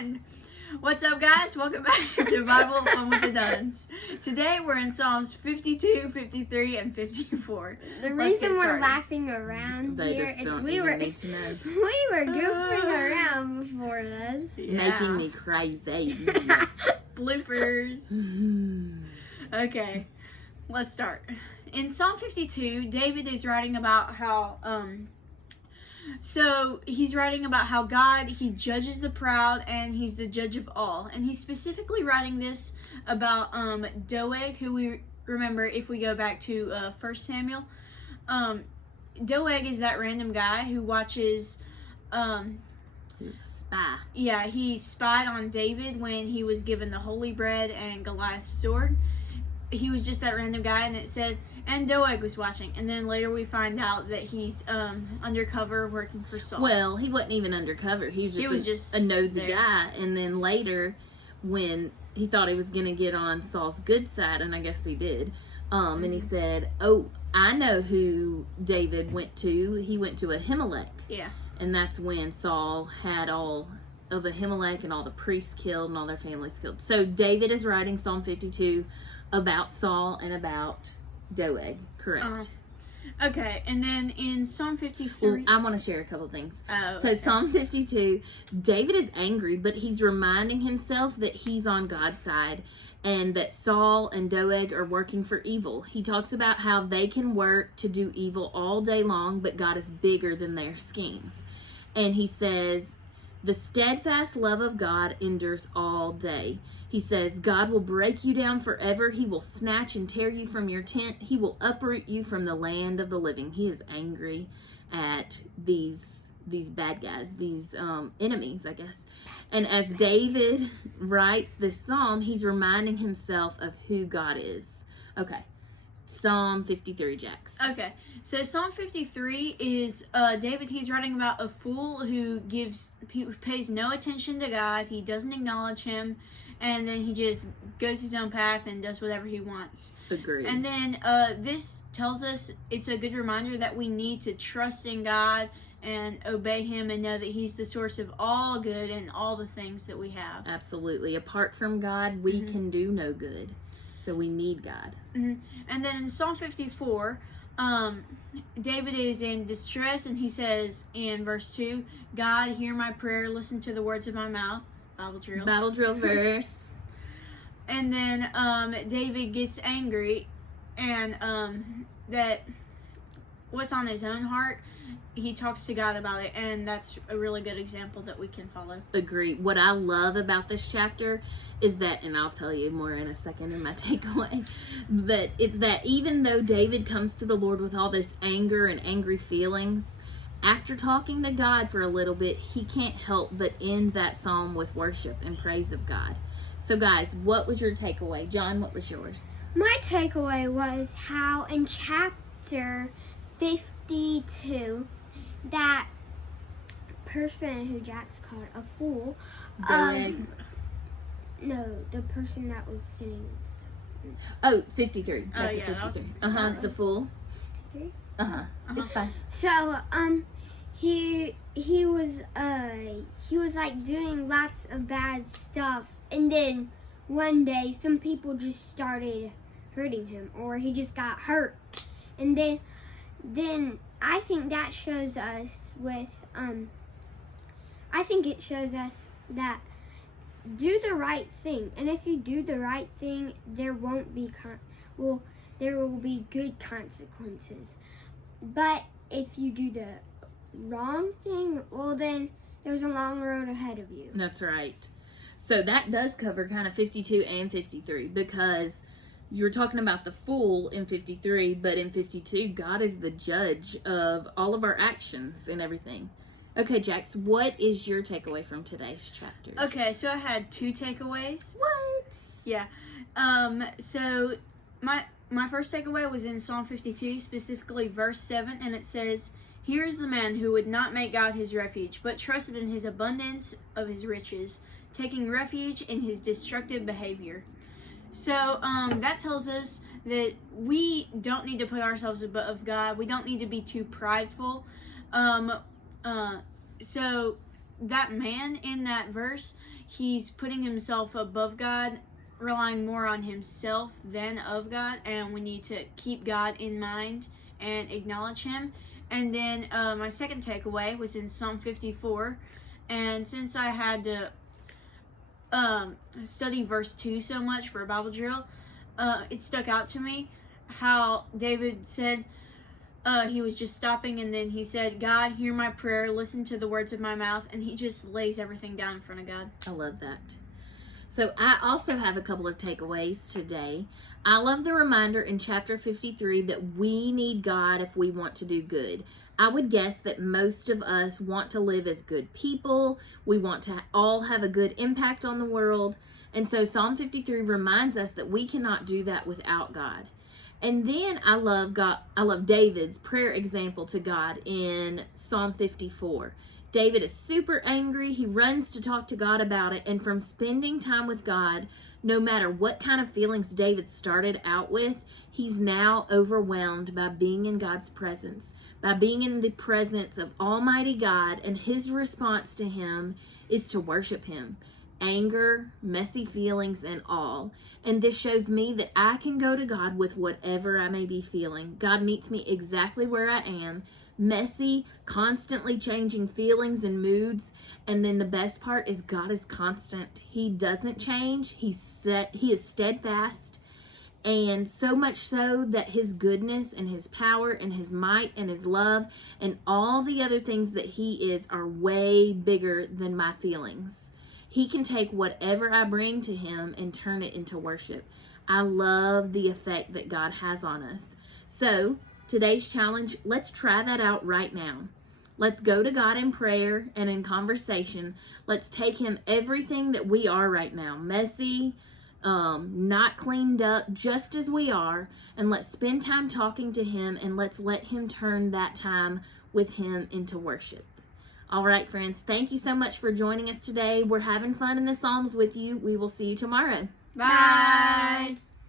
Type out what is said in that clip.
1. What's up, guys? Welcome back to Bible Fun with the Dunns. Today we're in Psalms 52, 53, and 54. The reason we're laughing around here is we were goofing around before this. Yeah. Making me crazy. Bloopers. Okay, let's start. In Psalm 52, David is writing about how he's writing about how God, he judges the proud and he's the judge of all. And he's specifically writing this about Doeg, who we remember if we go back to 1 Samuel. Doeg is that random guy who watches... he's a spy. Yeah, he spied on David when he was given the holy bread and Goliath's sword. He was just that random guy, and it said... And Doeg was watching, and then later we find out that he's undercover working for Saul. Well, he wasn't even undercover. He was just a nosy guy. And then later, when he thought he was going to get on Saul's good side, and I guess he did, and he said, "Oh, I know who David went to. He went to Ahimelech." Yeah. And that's when Saul had all of Ahimelech and all the priests killed and all their families killed. So David is writing Psalm 52 about Saul and about Doeg, correct. Okay, and then in Psalm 53... I want to share a couple things. Okay. So Psalm 52, David is angry, but he's reminding himself that he's on God's side and that Saul and Doeg are working for evil. He talks about how they can work to do evil all day long, but God is bigger than their schemes. And he says, the steadfast love of God endures all day. He says, God will break you down forever. He will snatch and tear you from your tent. He will uproot you from the land of the living. He is angry at these bad guys, these enemies, I guess. And as David writes this psalm, he's reminding himself of who God is. Okay. Psalm 53, Jax. Okay, so Psalm 53 is David. He's writing about a fool who pays no attention to God. He doesn't acknowledge him, and then he just goes his own path and does whatever he wants. Agreed. And then this tells us, it's a good reminder that we need to trust in God and obey him and know that he's the source of all good and all the things that we have. Absolutely. Apart from God, we can do no good. So we need God. And then in Psalm 54, David is in distress, and he says in verse 2, God, hear my prayer, listen to the words of my mouth. Bible drill verse. And then David gets angry, and that what's on his own heart, he talks to God about it, and that's a really good example that we can follow. Agree. What I love about this chapter is that, and I'll tell you more in a second in my takeaway, but it's that even though David comes to the Lord with all this anger and angry feelings, after talking to God for a little bit, he can't help but end that psalm with worship and praise of God. So guys, what was your takeaway? John, what was yours? My takeaway was how in chapter 52, that person who Jax called a fool, no, the person that was sitting and stuff. Oh, 53. Oh, yeah, 53. The fool. 53? It's fine. So, he was like doing lots of bad stuff, and then one day some people just started hurting him, or he just got hurt, and then I think that shows us I think it shows us that do the right thing, and if you do the right thing, there won't be there will be good consequences. But if you do the wrong thing, well, then there's a long road ahead of you. That's right. So that does cover kind of 52 and 53, because you're talking about the fool in 53, but in 52, God is the judge of all of our actions and everything. Okay, Jax, what is your takeaway from today's chapters? Okay, so I had 2 takeaways. What? Yeah. So my first takeaway was in Psalm 52, specifically verse 7, and it says, here is the man who would not make God his refuge, but trusted in his abundance of his riches, taking refuge in his destructive behavior. So that tells us that we don't need to put ourselves above God. We don't need to be too prideful. So that man in that verse, he's putting himself above God, relying more on himself than of God, and we need to keep God in mind and acknowledge him. And then my second takeaway was in Psalm 54, and since I had to study verse 2 so much for a Bible drill, it stuck out to me how David said, he was just stopping, and then he said, God, hear my prayer, listen to the words of my mouth, and he just lays everything down in front of God. I love that. So I also have a couple of takeaways today. I love the reminder in chapter 53 that we need God if we want to do good. I would guess that most of us want to live as good people. We want to all have a good impact on the world. And so Psalm 53 reminds us that we cannot do that without God. And then I love David's prayer example to God in Psalm 54. David is super angry. He runs to talk to God about it. And from spending time with God, no matter what kind of feelings David started out with, he's now overwhelmed by being in God's presence, by being in the presence of Almighty God. And his response to him is to worship him. Anger, messy feelings, and all. And this shows me that I can go to God with whatever I may be feeling. God meets me exactly where I am. Messy, constantly changing feelings and moods. And then the best part is God is constant. He doesn't change. He is steadfast. And so much so that his goodness and his power and his might and his love and all the other things that he is are way bigger than my feelings. He can take whatever I bring to him and turn it into worship. I love the effect that God has on us. So today's challenge, let's try that out right now. Let's go to God in prayer and in conversation. Let's take him everything that we are right now, messy, not cleaned up, just as we are, and let's spend time talking to him, and let's let him turn that time with him into worship. All right, friends, thank you so much for joining us today. We're having fun in the Psalms with you. We will see you tomorrow. Bye.